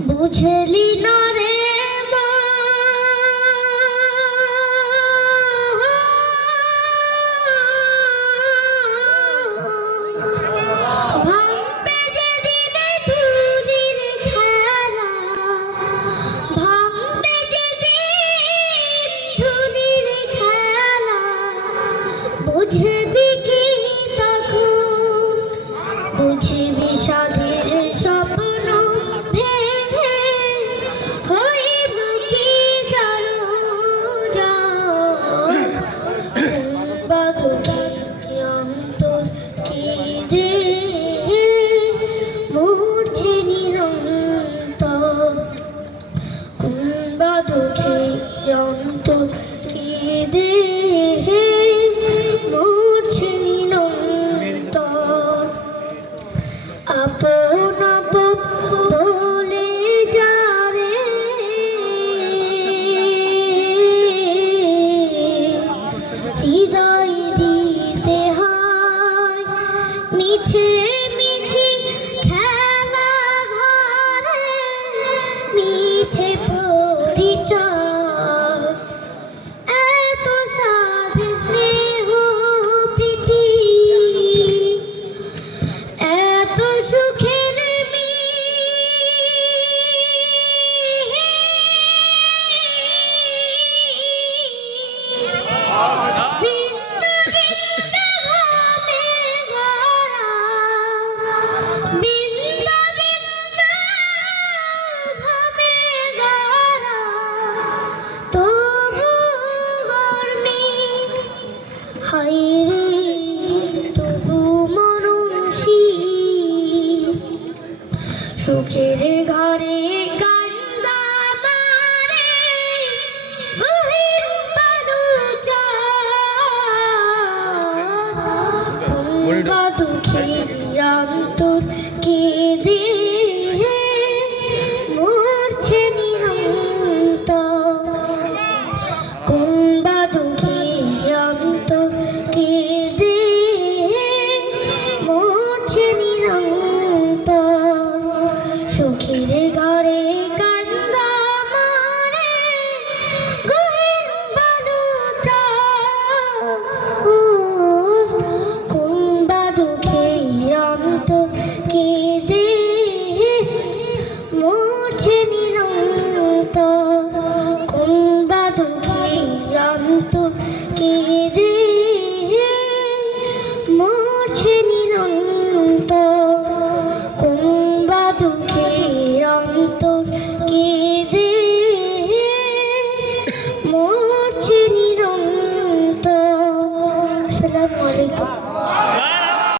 বুঝলি না রে teacher. মরণশী সুখের ঘরে দুঃখী অন্তর কে